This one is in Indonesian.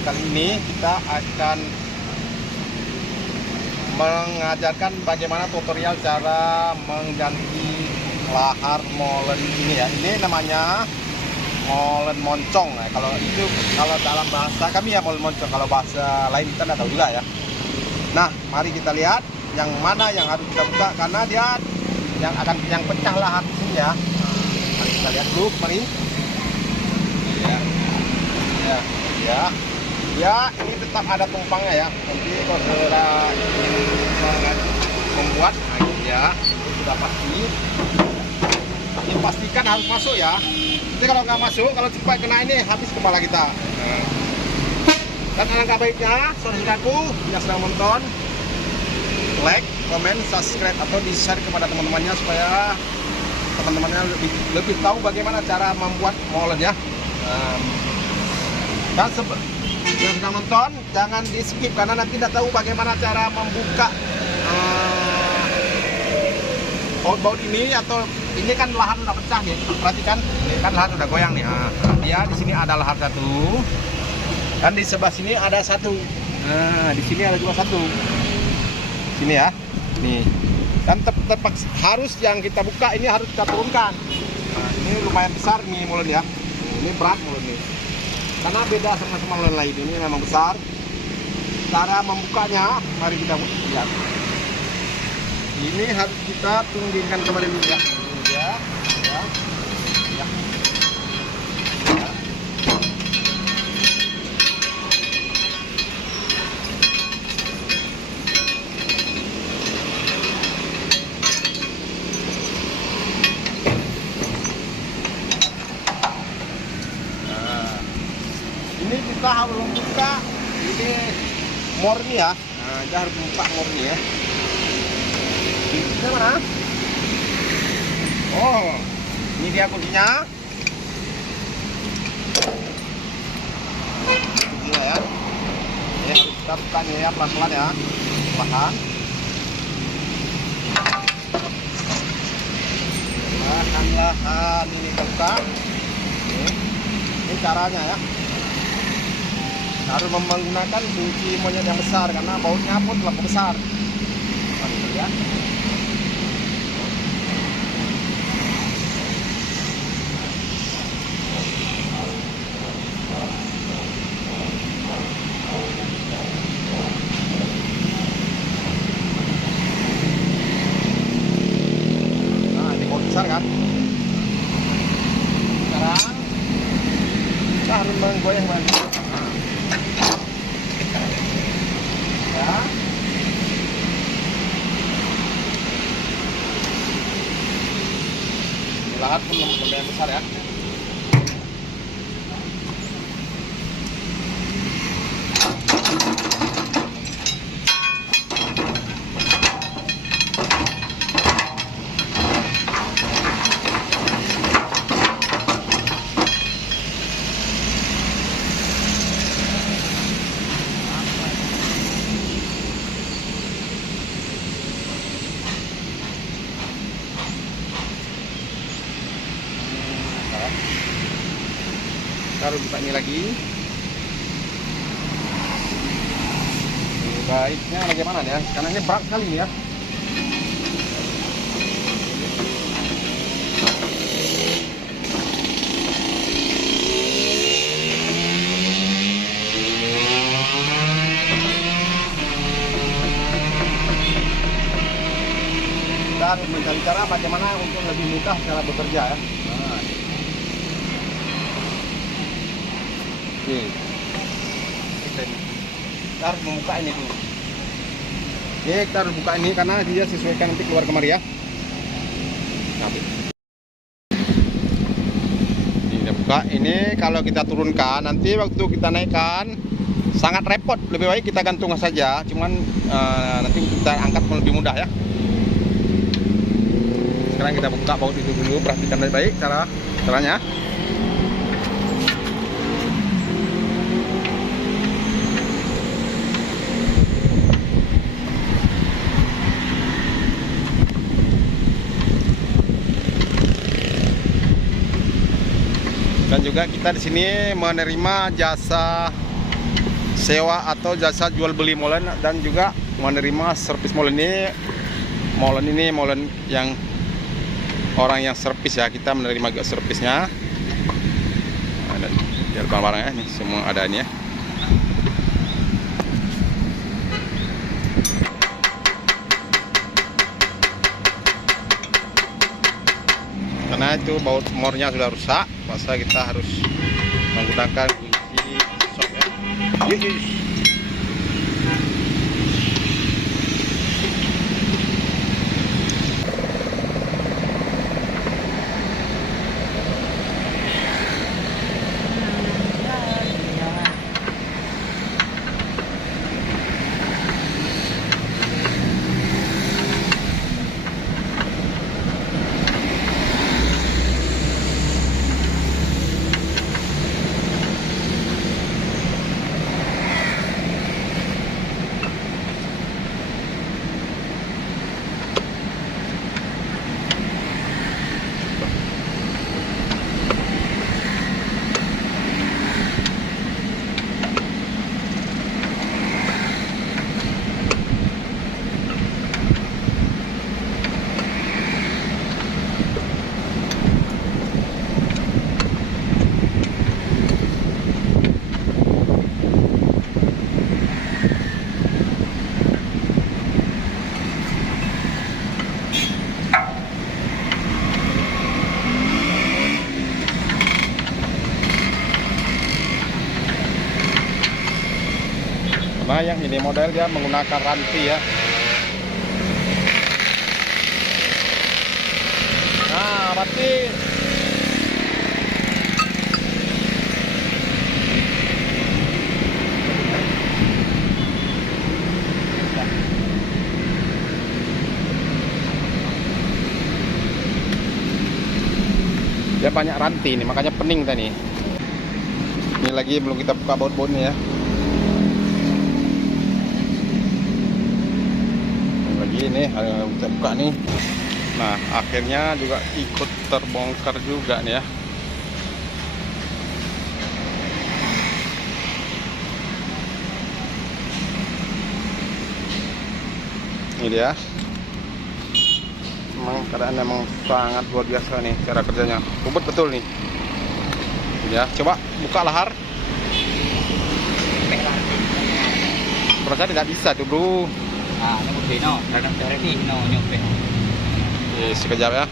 Kali ini kita akan mengajarkan bagaimana tutorial cara mengganti lahar molen ini ya. Ini namanya molen moncong ya. Kalau dalam bahasa kami ya molen moncong, kalau bahasa lain kita tidak tahu juga ya. Nah, mari kita lihat yang mana yang harus kita buka karena dia yang pecah lahar di sini ya. Mari kita lihat dulu, mari. Ya, ini tetap ada tumpangnya ya. Nanti kalau sudah membuat, nah ini ya, itu sudah pasti. Ini pastikan harus masuk ya. Jadi kalau nggak masuk, kalau cepat kena ini habis kepala kita. Dan alangkah baiknya, saudaraku yang sedang menonton, like, comment, subscribe atau di-share kepada teman-temannya supaya teman-temannya lebih tahu bagaimana cara membuat molen ya. Dan yang sedang nonton jangan di skip karena nanti tidak tahu bagaimana cara membuka baut ini, atau ini kan lahar udah pecah nih. Perhatikan, ini kan lahar udah goyang nih. Dia di sini ada lahar satu dan di sebelah sini ada satu. Nah, di sini ada juga satu. Sini ya. Nih. Dan harus yang kita buka ini harus kita turunkan. Nah, ini lumayan besar nih molen ya. Ini berat molen nih. Karena beda sama molen lain, ini memang besar. Cara membukanya, mari kita lihat. Ini harus kita tunggingkan kembali dulu ya. Ya. Ini kita harus membuka ini mornya ya. Nah, kita harus membuka mornya ya. Ini mana? Oh, ini dia kuncinya. Kuncinya ya. Ini harus kita buka nih ya, pelan-pelan ya, perlahan. Perlahan ini kita buka. Ini caranya ya. Harus menggunakan kunci monyet yang besar karena bautnya pun terlalu besar. Ya. Nah, ini baut besar kan. Sekarang kita harus menggoyang lagi. Lahar pun lumayan besar ya. Taruh buka ini lagi. Baiknya bagaimana ya? Karena ini berat sekali ya. Dan mencari cara bagaimana untuk lebih mudah cara bekerja ya. Kita harus membuka ini dulu. Kita harus buka ini karena dia sesuaikan nanti keluar kemari ya. Ini buka ini, kalau kita turunkan nanti waktu kita naikkan sangat repot. Lebih baik kita gantung saja. Cuman nanti kita angkat lebih mudah ya. Sekarang kita buka baut itu dulu, perhatikan baik-baik cara caranya. Dan juga kita di sini menerima jasa sewa atau jasa jual beli molen, dan juga menerima servis molen ini molen yang orang yang servis ya, kita menerima juga servisnya. Ada barang-barangnya nih, semua ada ini ya. Karena itu baut mornya sudah rusak, masa kita harus menggunakan kunci sok ya. Nah, yang ini model dia menggunakan ranti ya. Nah, ranti. Dia banyak ranti nih, makanya pening tadi. Ini lagi belum kita buka baut-bautnya ya. Ini kita buka nih. Nah, akhirnya juga ikut terbongkar juga nih ya. Ini dia. Memang keadaan memang sangat luar biasa nih cara kerjanya. Ribet betul nih. Ya, coba buka lahar. Perasaan tidak bisa tuh, Bro. Sekejap ya.